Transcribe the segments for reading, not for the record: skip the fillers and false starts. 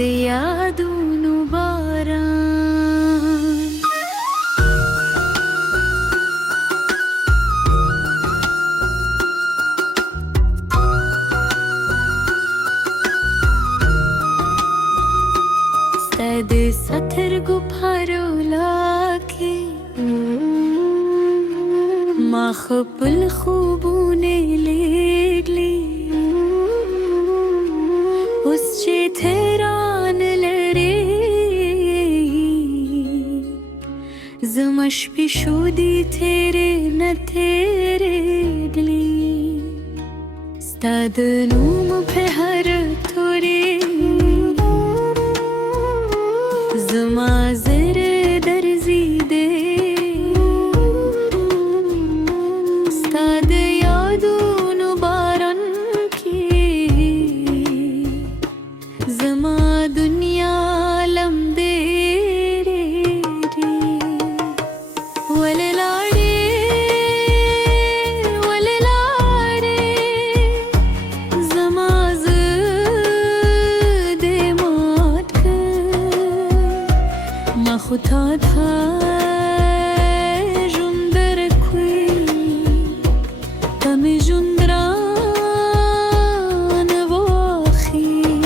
د یادونو باران ستا د سترګو پهرولا کې ما خپل خوبونه لیدلي اوس چې تهران لرې زما شپې شودې تیرې نه تېرېدلي ستا د نوم په هر تورې زما زړه درزیدې ستا د یادونو باران کې زما دنیا لمدېږي ولې لاړې ولې لاړې زما زړه دې مات کړ ما خو تا ته ژوند درکوي ته مې ژوند رانه واخیست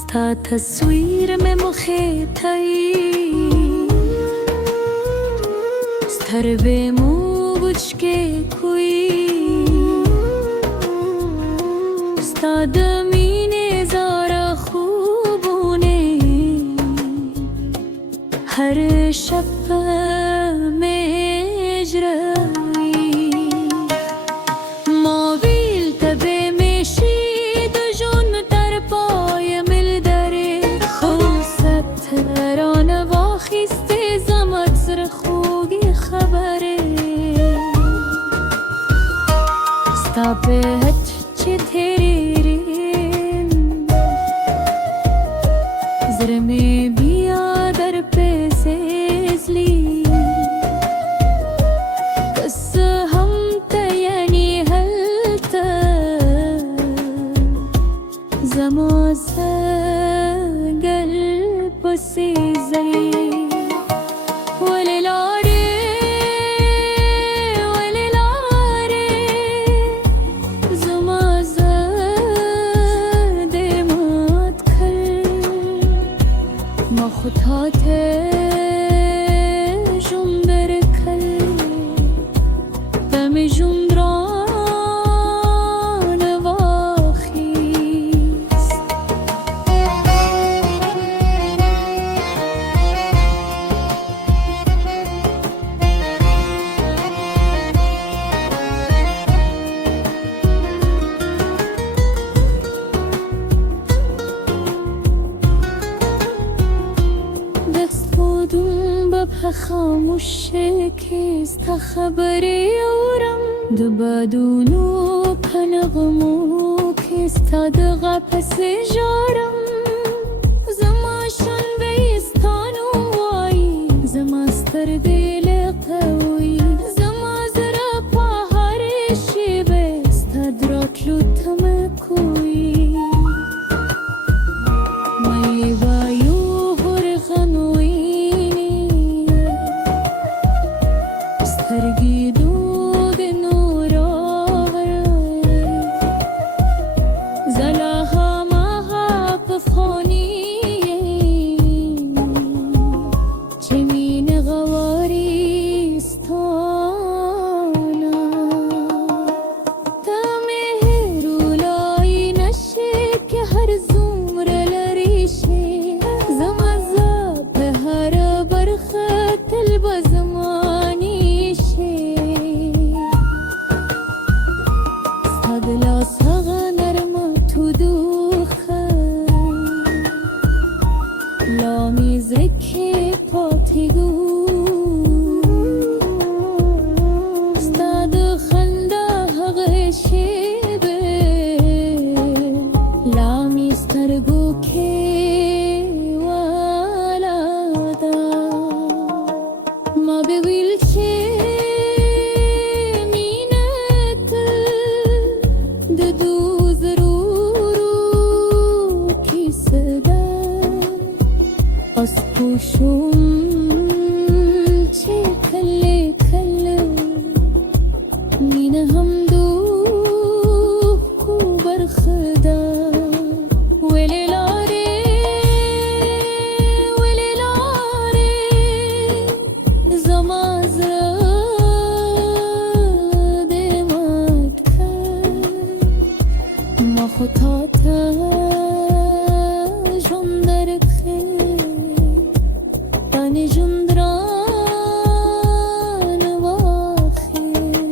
ستا تصویر مې مخې ته یي سترګې مو وچکې کوي ستا د مینې زاره خوبونه هر شب مې هجروي ما ویل ته به مې شي د ژوند تر پایه ملګرې خو ست رانه واخیستې زما زړه خوږې خبرې ستا په هچ چې تېرېږم زړه مې بیا در پسې ځلي که څه هم ته یعنې هلته زما ځنګل پسې ځي ولې لاړې ولې لاړې زما زړه دې مات کړ ما خو تا ته ژوند درکړ ته مې ژوند رانه واخیست دستمودم به په خاموشه کې ستا خبرې اورم د بادونو په نغمو کې ستا دغه پسې ژاړم زما شان به یې ستا نوم وایي زما سترګې لقوي زما زړه په هرې شېبې ستا د راتلو تمه کوي مې وایو سترګې دود نور زه لا هماغه پخواني چې مینه غواړي ستا نه ته مې هېرولای نشې که هر څومره لرې شې زما زه په هره برخه تل به زما لاس هغه نرمه تودوخه لا مې زړه کې پاتې ګو ستا د خندا هغه شېبې لا مې سترګو کې شوم چه کله کله مینه هم دو کو برخدا ولی لاره زماز دمات کرد ما خطا جندر خیر تانی جندران واخیز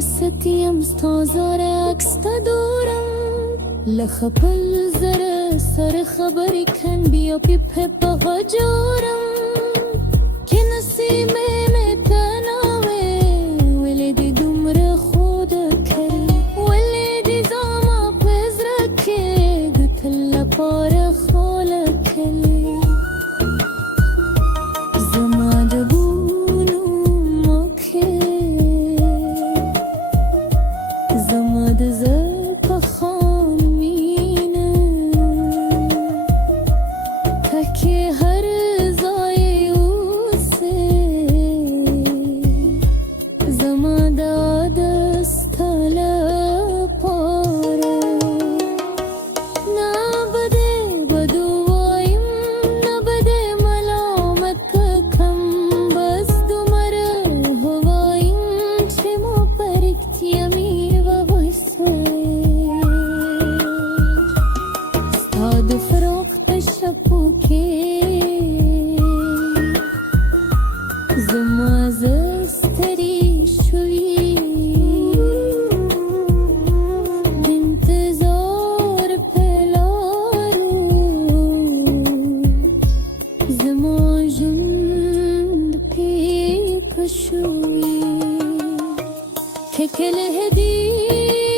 ستیم ستازار عکس دورم لخپل زره سر خبری کن بیا پی پا جارم که نسیمه تناوه ولیدی دمر خود کری ولیدی زاما پزرکه گتل پار خال کلی زما دبونو مکه زماد زرق خانمینه تکی هر زای اوسه زماد دستال پاره نبده بدوایم نبده ملامت کم بس دمره هوایم چه مو پرکتیمی استاد فروغ تشبوكي زماز استري شوي انتظار بلارو زما جند بيك شوي كل هديزو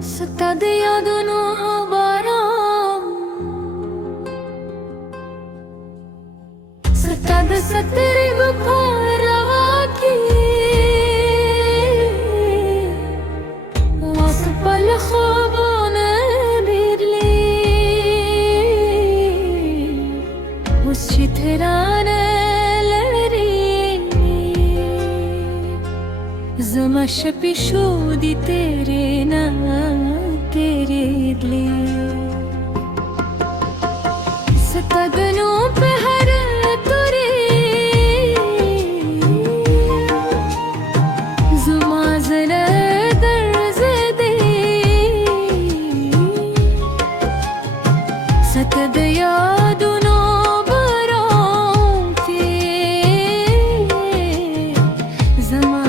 ستاد یادونو بارم ستاد ستری بپارواکی واسپل خوابانه بیرلی وسچی ترانه زما شپی شودی تیرے نا تیرے دلی ستدنوں پہ ہر توری زما زنا درز دی ستد یادونو برام کی زما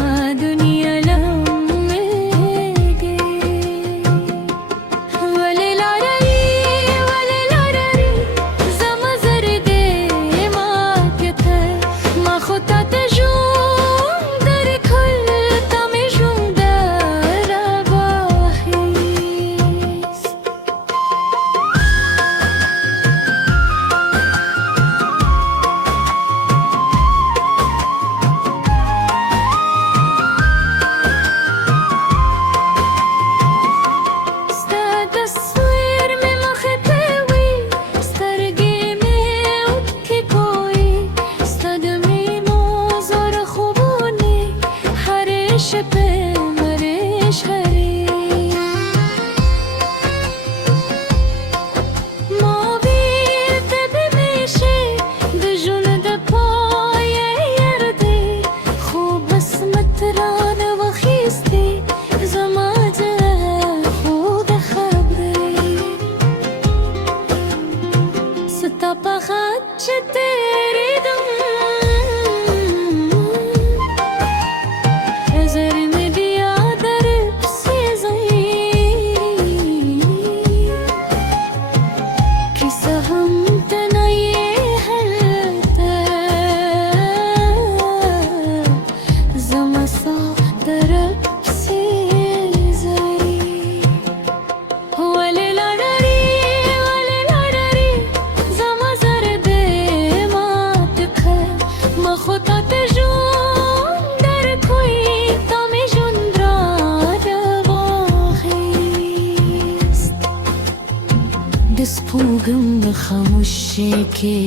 دسپوږم خاموشي کې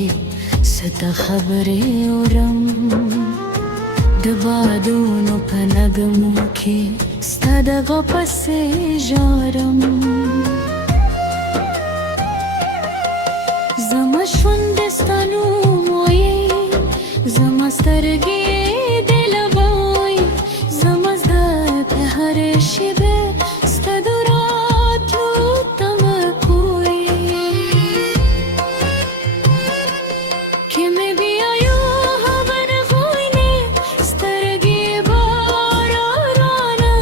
ستا خبرې اورم د بادونو په نغمو کې ستا دغه پسې ژاړم زما ژوند ستا نوم وایي زما سترګې دل وایي زما زړه په هرې شېبې ستا د راتلو تمه کوي که مې بیایو هبرغوینې سترګې به رارانه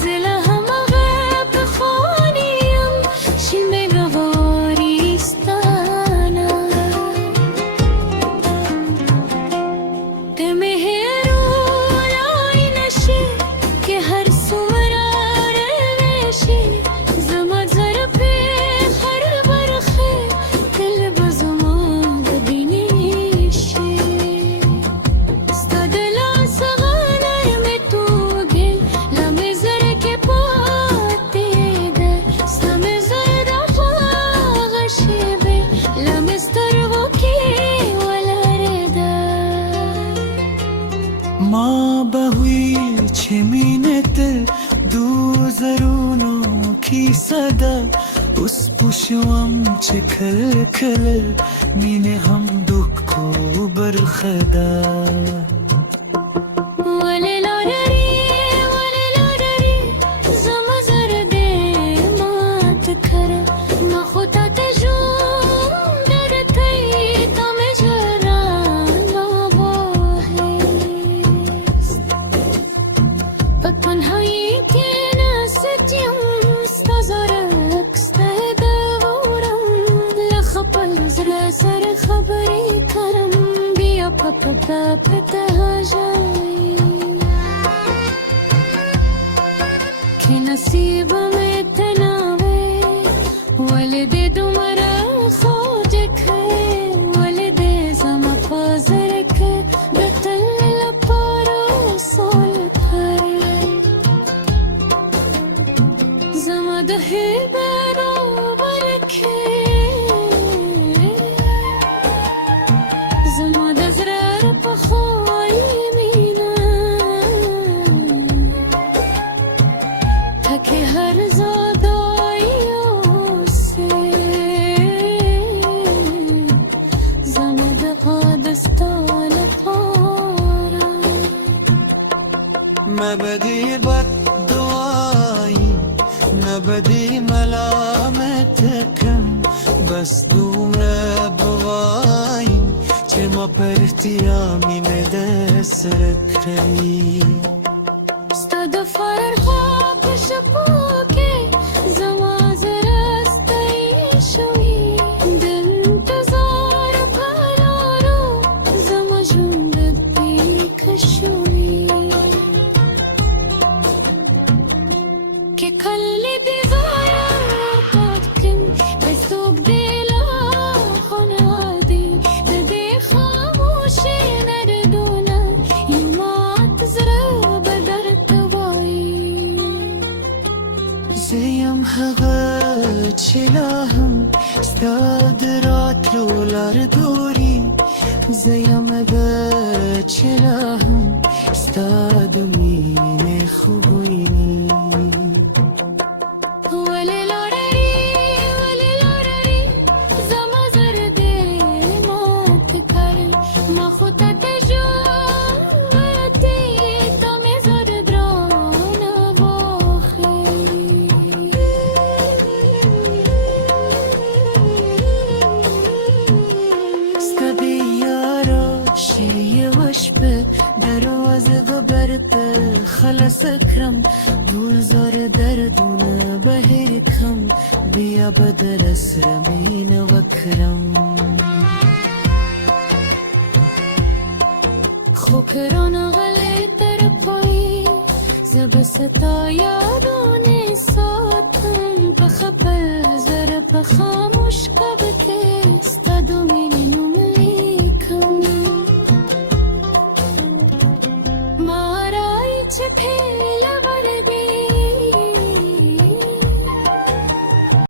زه له هماغه پخواني یم چې مې غواړي ستانه ته مې هېرولای نشي که هر څومره روي شي زما زړه پې هر برخه تل به زما د بینې شي ستا د لاسه نرمې توږې له مې زړه کې پاتې ده ستا مې زړه د هغه شېبې له مې سترګو کې ولاړې ده ما به ویل چې مینه تل دو زرونو کیسه ده اوس پوه شوم چې کله کله مینه هم د ښکو برخه ده ولې لارې زما زړه دې مات کړه ما خو تا ته ژوند درکوي تا مې جران واخیست په تنهایي کې ناست یم ستا زړک ستا د اورم له خپل زړه سره خبرې کرم بیا په تهاجوي که نصیب مې ته نه وې ولې دې دومره خوږه کړې ولې دې زما په زړه کې د تل لپاره سول کړې زما د هیبرو برکې زما د زړه پخواني مینه تکې هر زادای اوسې زما د ستا لپاره نه به دې بد دعایي نه به دې ملامته کړم بس دومره به وایم چې ما په رښتیا مینه درسره کړې ستا د فرخا په شپو کې زما زړه ستړی شوی د انتظار په لارو زما ژوند پیکه شوی که کله دیواره پاتکن بستوک دیلا خانادی د دې خاموشي نردونه یو مات زړه به درته وایي زه یم هغه چې لا هم ستا د راتلو لار ګوري زه یم هغه چې لا هم ستا د مینې خوب ویني ولې لارې زما زړه دې مات کړې ما خو تا ته ژوند ورته تا مې زړه درانه واخیست ستا د یاره شعر یوه شپه دروازه به برته خلاصه کړم ټول زاره دردونه به هېر کړم بیا به درسره مینه وکړم خو که رانغلی تر پایي زه به ستا یادونه ساتم په خپل زړه په خاموش